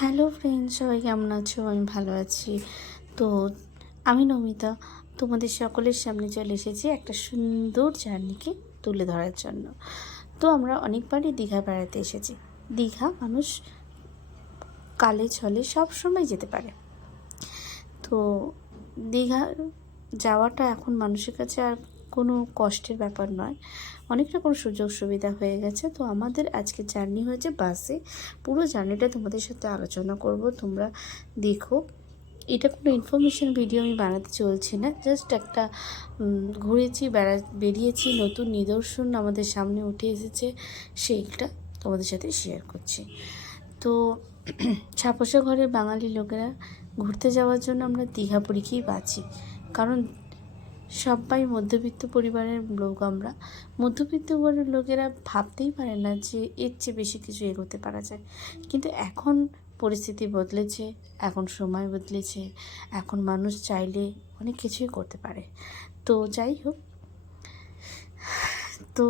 Hello friends, সবাই কেমন আছো? আমি ভালো আছি। তো আমি নমিতা তোমাদের সকলের সামনে চলে এসেছি একটা সুন্দর জার্নিকে তুলে ধরার জন্য। তো আমরা অনেকবারই দীঘা বেড়াতে এসেছি। দীঘা মানুষ কালে ছলে সব সময় যেতে পারে। তো দীঘা যাওয়াটা এখন মানুষের কাছে আর কোনো কষ্টের ব্যাপার নয়, অনেক রকম সুযোগ সুবিধা হয়ে গেছে। তো আমাদের আজকে জার্নি হয়েছে বাসে। পুরো জার্নিটা তোমাদের সাথে আলোচনা করব, তোমরা দেখো। এটা কোনো ইনফরমেশন ভিডিও আমি বানাতে চলছি না, জাস্ট একটা ঘুরেছি, বেরিয়েছি, নতুন নিদর্শন আমাদের সামনে উঠে এসেছে, সেইটা তোমাদের সাথে শেয়ার করছি। তো ছাপোষা ঘরের বাঙালি লোকেরা ঘুরতে যাওয়ার জন্য আমরা দীঘাপুরীকেই বাঁচি, কারণ সবাই মধ্যবিত্ত পরিবারের লোক। আমরা মধ্যবিত্ত পরিবারের লোকেরা ভাবতেই পারে না যে এর চেয়ে বেশি কিছু এগোতে পারা যায়। কিন্তু এখন পরিস্থিতি বদলেছে, এখন সময় বদলেছে, এখন মানুষ চাইলে অনেক কিছুই করতে পারে। তো যাই হোক, তো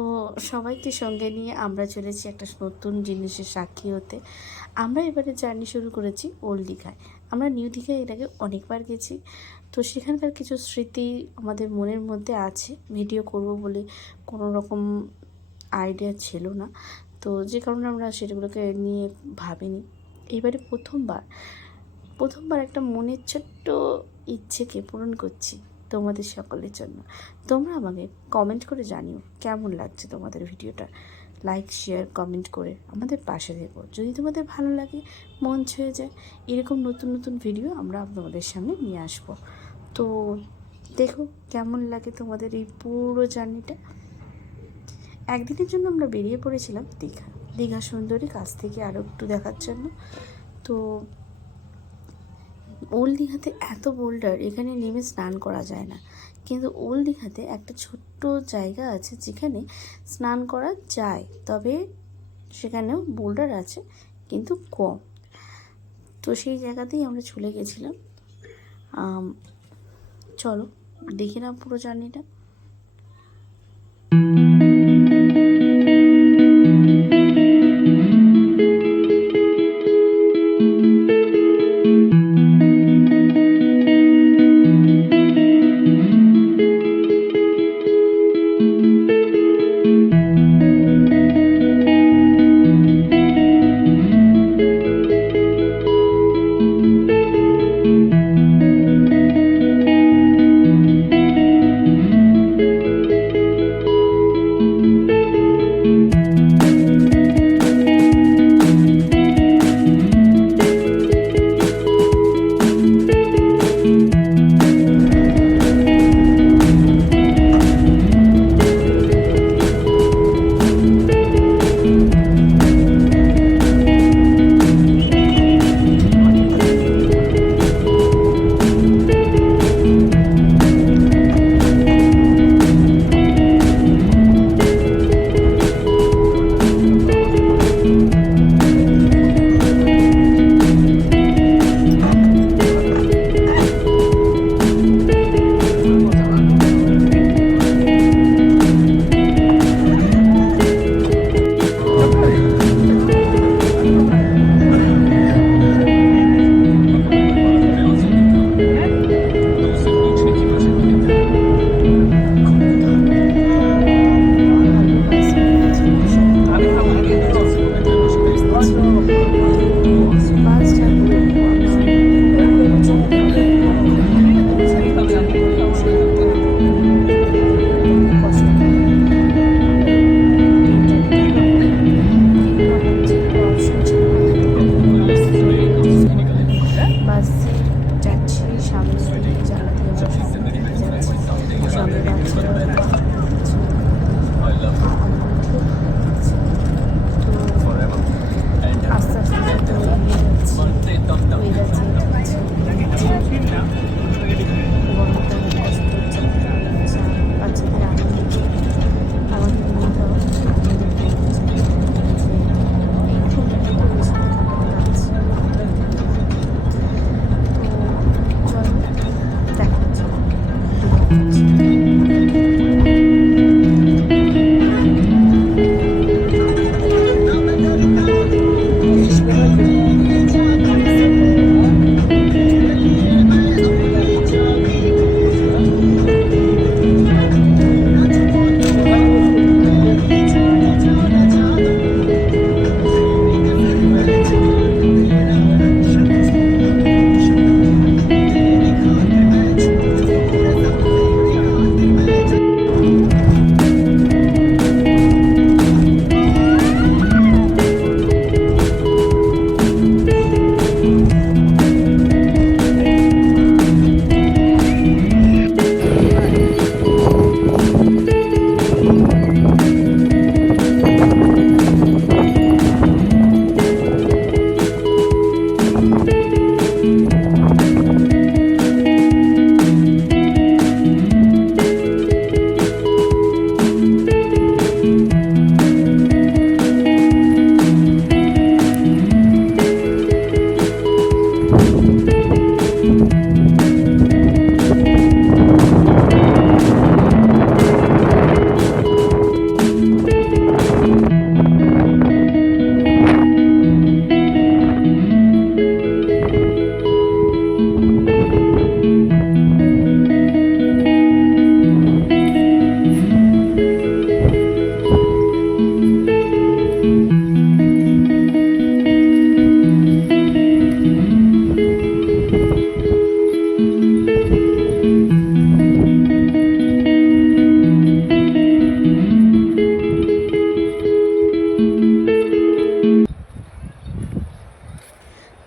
সবাইকে সঙ্গে নিয়ে আমরা চলেছি একটা নতুন জিনিসের সাক্ষী হতে। আমরা এবারে জার্নি শুরু করেছি ওল্ড দীঘায়। আমরা নিউ দীঘায় এর আগে অনেকবার গেছি, তো সেখানকার কিছু স্মৃতি আমাদের মনের মধ্যে আছে। ভিডিও করব বলে কোনো রকম আইডিয়া ছিল না, তো যে কারণে আমরা সেগুলোকে নিয়ে ভাবিনি। এবারে প্রথমবার একটা মনের ছোট্ট ইচ্ছেকে পূরণ করছি তোমাদের সকলের জন্য। তোমরা আমাকে কমেন্ট করে জানিও কেমন লাগছে তোমাদের ভিডিওটা। লাইক, শেয়ার, কমেন্ট করে আমাদের পাশে থেকো। যদি তোমাদের ভালো লাগে, মন ছুঁয়ে যায়, এরকম নতুন নতুন ভিডিও আমরা তোমাদের সামনে নিয়ে আসবো। তো দেখো কেমন লাগে তোমাদের এই পুরো জার্নিটা। একদিনের জন্য আমরা বেরিয়ে পড়েছিলাম দীঘা সুন্দরী কাছ থেকে আরও একটু দেখার জন্য। তো ওল্ড দীঘাতে এত বোল্ডার, এখানে নেমে স্নান করা যায় না, কিন্তু ওল্ড দীঘাতে একটা ছোট্ট জায়গা আছে যেখানে স্নান করা যায়, তবে সেখানেও বোল্ডার আছে কিন্তু কম। তো সেই জায়গাতেই আমরা চলে গেছিলাম। চলো দেখে নাও পুরো জার্নিটা।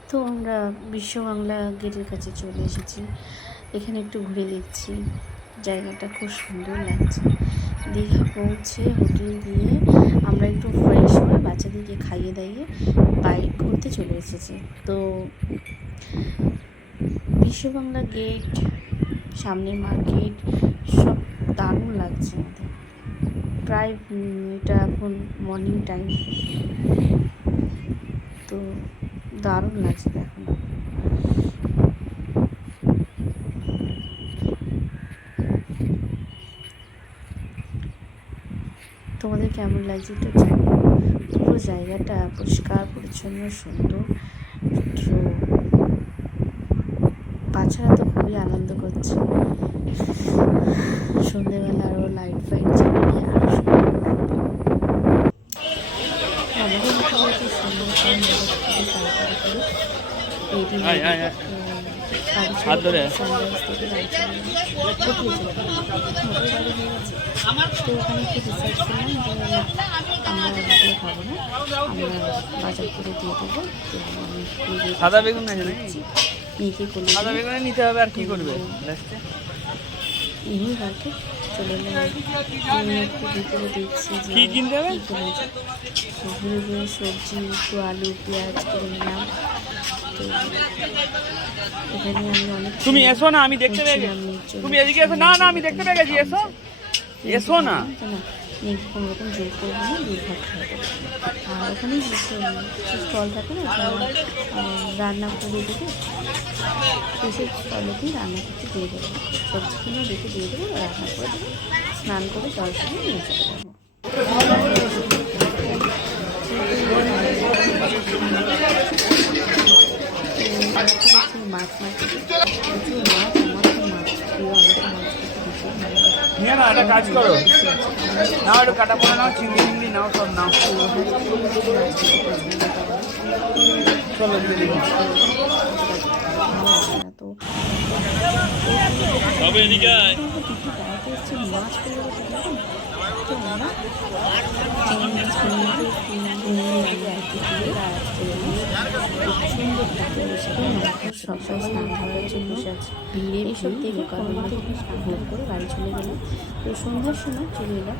তো আমরা বিশ্ব বাংলা গেটের কাছে চলে এসেছি। এখানে একটু ঘুরে দেখছি, জায়গাটা খুব সুন্দর লাগছে। দীঘা পৌঁছে হোটেল দিয়ে আমরা একটু ফ্রেশ হয়ে বাচ্চাদেরকে খাইয়ে দাইয়ে বাইক ঘুরতে চলে এসেছি। তো বিশ্ব বাংলা গেট, সামনে মার্কেট, সব দারুণ লাগছে আমাদের। প্রায় এটা এখন মর্নিং টাইম, তো দারুণ লাগছে দেখুন। তোমাদের কেমন লাগছে একটু জানি। পুরো জায়গাটা পরিষ্কার পরিচ্ছন্ন সুন্দর। তো বাচ্চারা তো খুবই আনন্দ করছে। সন্ধ্যেবেলা আরও লাইট ফাইট জ্বালিয়ে আরও সুন্দর লাগবে। আমাদের মোটামুটি সন্ধ্যার খুবই তাড়াতাড়ি করে সানরাইজ থেকে বাড়ি চলে গেলাম। কোথায় চলে গেলাম, মোটর গাড়ি হয়ে গেছে। তো ওখানে একটু ডিসাইড করলাম যে আমরা হোটেলে খাবো না, আমরা বাজার করে দিয়ে দেবো। তো আমি সাদা বেগুন মেয়েকে করলে সাদা বেগুন নিতে হবে। আর কি করবে এই বাড়িতে চলে এলাম। একটু ভিতরে দেখছি যে কি কিনতে হবে। ঘুরে ঘুরে সবজি, একটু আলু পেঁয়াজ করে নিলাম। তো এখানে আমি অনেক, তুমি এসো না, আমি দেখতে পেয়ে গেছি। তুমি এদিকে এসো। না না, আমি দেখতে পেয়ে গেছি, এসো এসো না। মেয়েকে কোনো রকম জোর করবো না, দুর্ভাগ খাবো। আর ওখানে স্টল থাকে না, যারা রান্না করে দেবে, সেই স্টলেতেই রান্না করতে দিয়ে দেবো। সবজি কিনে রেখে দিয়ে দেবো, রান্না করে দেবো, স্নান করে জল খেয়ে নিয়ে চলে যাবো। মাছ মার্কেটে প্রচুর মাছ, আমার তো মাছ প্রিয়, আমার তো মাছ খেতে ভীষণ ভালো লাগে। না একটা কাজ করো, নাও একটু কাটা পোনা নাও, চিংড়ি চিংড়ি নাও, সব নাও। চলো তো মাছ তো আমরা সবাই স্নান করার জন্য ভিড়ে এইসব দেখে কারণে ভোগ করে বাড়ি চলে গেলাম। তো সন্ধ্যার সময় চলে এলাম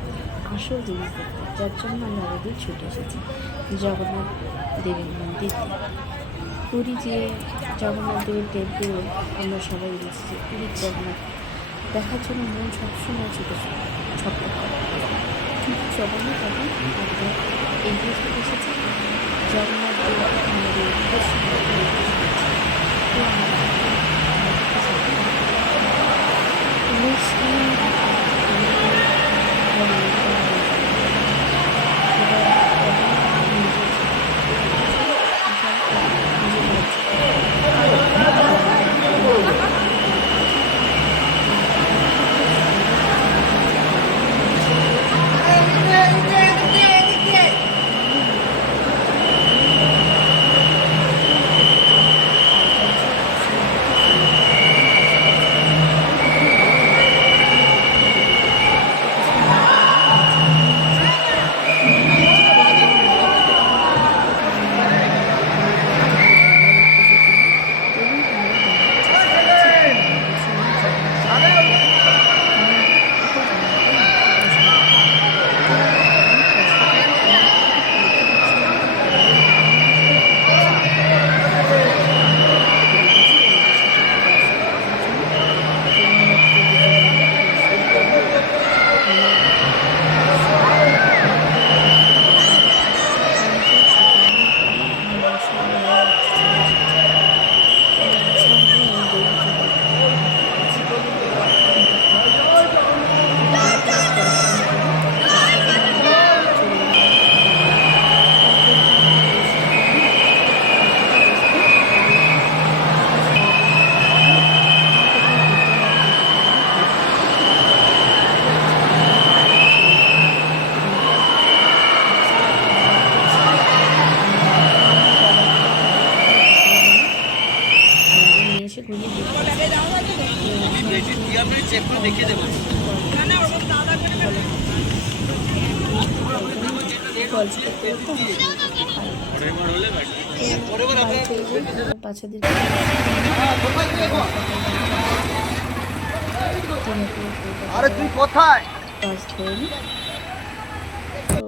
আসল জিনিস দেখতে, যার জন্য আমরা আগেই ছুটে এসেছি জগন্নাথ দেবের মন্দির। পুরী যে জগন্নাথ দেবের টেম্পল আমরা সবাই এসেছি, পুরীর জগন্নাথ দেখার জন্য মন সবসময় ছুটে ছটফট করে। কিন্তু জগন্নাথ এখন একদম এগিয়ে চলে এসেছে। জগন্নাথ দেব আমাদের দর্শন করতে তো গল্প করতে করতে আমার সঙ্গে খুব ভালো লাগছে। বাচ্চাদের আরে তুই কোথায়? বাস ধরি। তো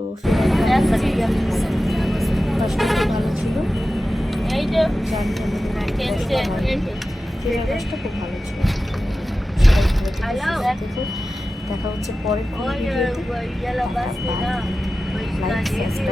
বাসটা ভালো ছিল, ট্রেনের বাসটা খুব ভালো ছিল। সবাই ভালো থেকো, দেখা হচ্ছে পরের কোনো ভিডিওতে। Like subscribe